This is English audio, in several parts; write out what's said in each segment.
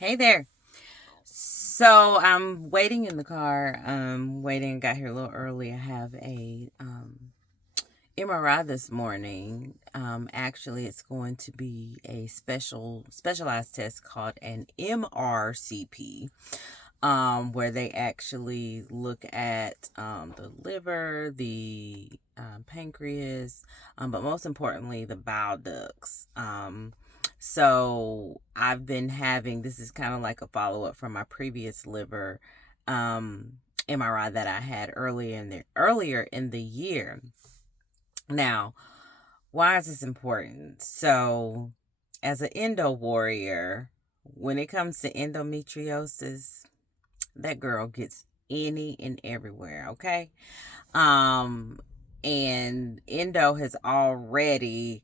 Hey there. So I'm waiting in the car. Waiting. Got here a little early. I have a MRI this morning. Actually, it's going to be a specialized test called an MRCP. Where they actually look at the liver, the pancreas, but most importantly, the bile ducts. So I've been having, this is kind of like a follow up from my previous liver MRI that I had earlier in the year. Now, why is this important? So, as an endo warrior, when it comes to endometriosis, that girl gets any and everywhere, okay? Um and Endo has already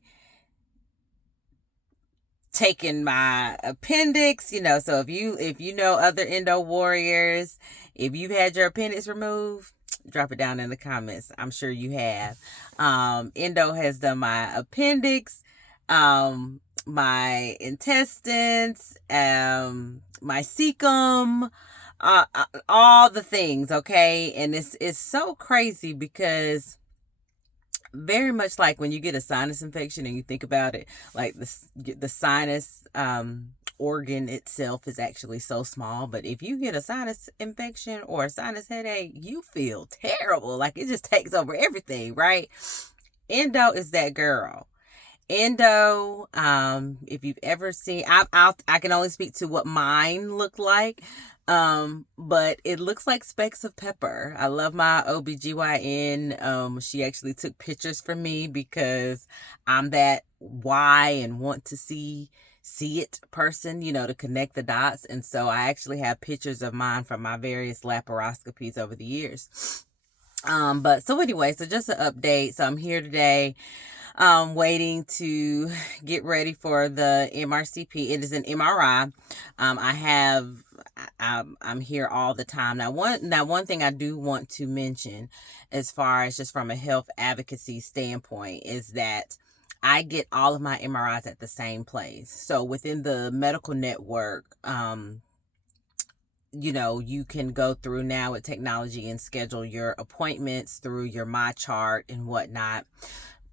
taken my appendix, so if you know other Endo warriors, if you've had your appendix removed, drop it down in the comments. I'm sure you have. Endo has done my appendix, my intestines, my cecum, all the things, okay? And it's so crazy because very much like when you get a sinus infection and you think about it, like the sinus organ itself is actually so small, but if you get a sinus infection or a sinus headache, you feel terrible. Like it just takes over everything, right? Endo is that girl. Endo, if you've ever seen, I can only speak to what mine looked like. But it looks like specks of pepper. I love my OBGYN. She actually took pictures for me because I'm that why and want to see it person, to connect the dots. And so I actually have pictures of mine from my various laparoscopies over the years. But so anyway, so just an update. So I'm here today, waiting to get ready for the MRCP. It is an MRI. I'm here all the time. One thing I do want to mention, as far as just from a health advocacy standpoint, is that I get all of my MRIs at the same place. So within the medical network, you can go through now with technology and schedule your appointments through your My Chart and whatnot.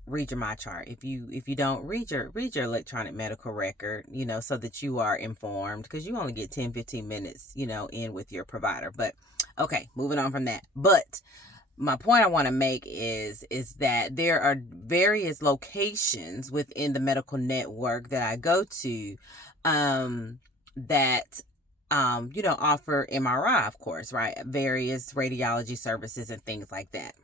Read your My Chart. If you don't read your electronic medical record, so that you are informed, because you only get 10-15 minutes, in with your provider. But okay, moving on from that. But my point I want to make is that there are various locations within the medical network that I go to, that offer MRI, of course, right? Various radiology services and things like that.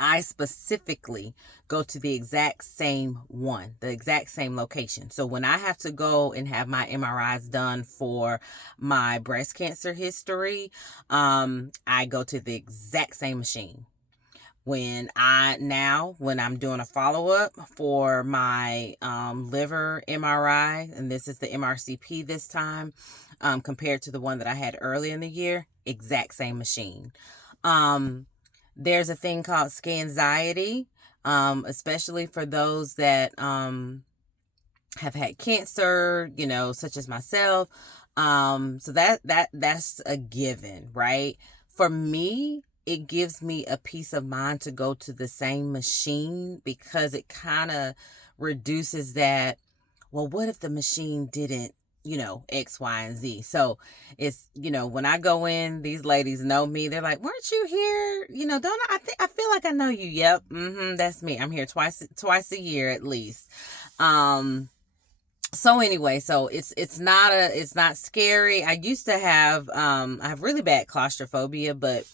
I specifically go to the exact same one, the exact same location. So when I have to go and have my MRIs done for my breast cancer history, I go to the exact same machine. When I'm doing a follow-up for my liver MRI, and this is the MRCP this time, compared to the one that I had early in the year, exact same machine. There's a thing called scanxiety, especially for those that have had cancer, such as myself. So that's a given, right? For me, it gives me a peace of mind to go to the same machine, because it kind of reduces that, well, what if the machine didn't, X, Y, and Z. So it's, when I go in, these ladies know me. They're like, weren't you here? Don't I feel like I know you. Yep. That's me. I'm here twice a year at least. So anyway, so it's not scary. I used to have, I have really bad claustrophobia, but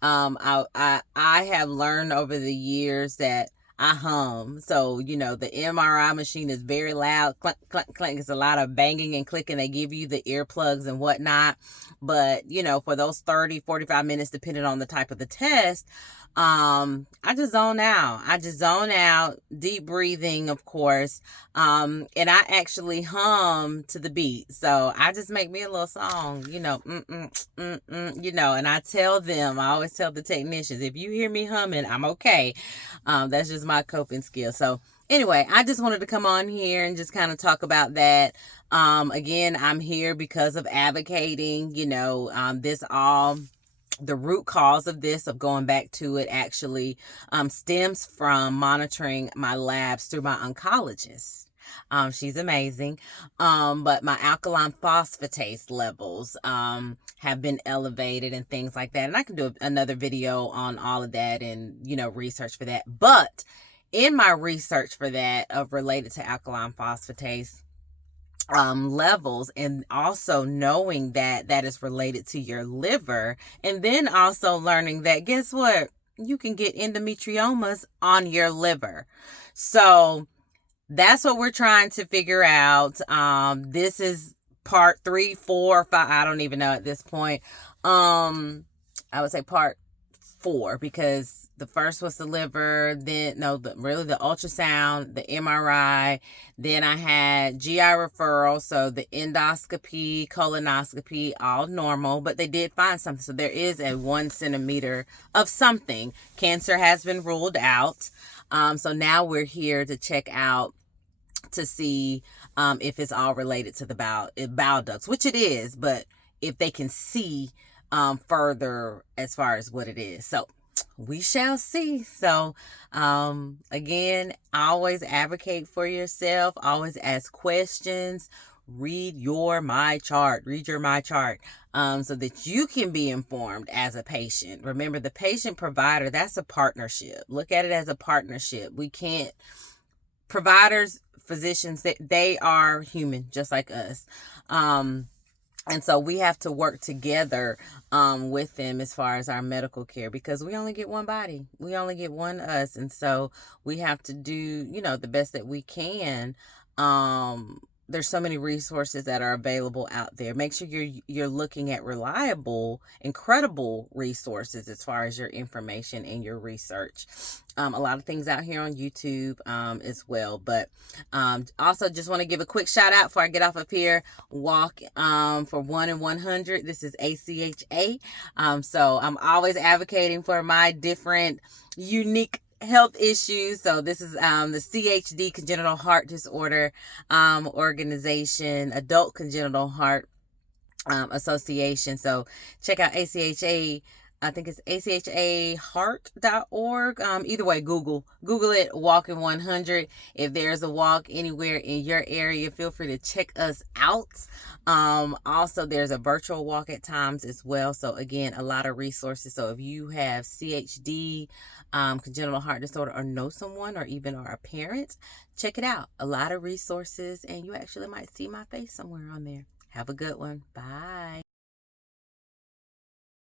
I have learned over the years that I hum. So, the MRI machine is very loud. Clunk, clunk, clunk. It's a lot of banging and clicking. They give you the earplugs and whatnot. But, for those 30, 45 minutes, depending on the type of the test, I just zone out. Deep breathing, of course. And I actually hum to the beat. So I just make me a little song, and I always tell the technicians, if you hear me humming, I'm okay. That's just my coping skill. So anyway, I just wanted to come on here and just kind of talk about that. Again, I'm here because of advocating, this all, the root cause of this, of going back to it, actually stems from monitoring my labs through my oncologist. She's amazing. But my alkaline phosphatase levels have been elevated and things like that. And I can do another video on all of that and, research for that. But in my research for that, of related to alkaline phosphatase levels, and also knowing that that is related to your liver, and then also learning that, guess what, you can get endometriomas on your liver. So that's what we're trying to figure out. This is part 3, 4, 5, I don't even know at this point. I would say part 4, because the first was the liver, then really the ultrasound, the MRI, then I had GI referral, so the endoscopy, colonoscopy, all normal, but they did find something. So there is a 1 centimeter of something. Cancer has been ruled out. So now we're here to check out to see if it's all related to the bowel ducts, which it is, but if they can see further as far as what it is. So we shall see. So again, always advocate for yourself, always ask questions, read your my chart, so that you can be informed as a patient. Remember, the patient provider, that's a partnership. Look at it as a partnership. We can't, providers, physicians, they are human just like us. And so we have to work together with them as far as our medical care, because we only get one body. We only get one us. And so we have to do, the best that we can. There's so many resources that are available out there. Make sure you're looking at reliable, incredible resources as far as your information and your research. A lot of things out here on YouTube as well. But also just want to give a quick shout out before I get off of here. Walk for 1 in 100. This is ACHA. So I'm always advocating for my different unique health issues. So this is the CHD, Congenital Heart Disorder organization, Adult Congenital Heart Association. So check out ACHA. I think it's achaheart.org. Either way, Google it, Walk in 100. If there's a walk anywhere in your area, feel free to check us out. Also, there's a virtual walk at times as well. So again, a lot of resources. So if you have CHD, congenital heart disorder, or know someone, or even are a parent, check it out. A lot of resources, and you actually might see my face somewhere on there. Have a good one. Bye.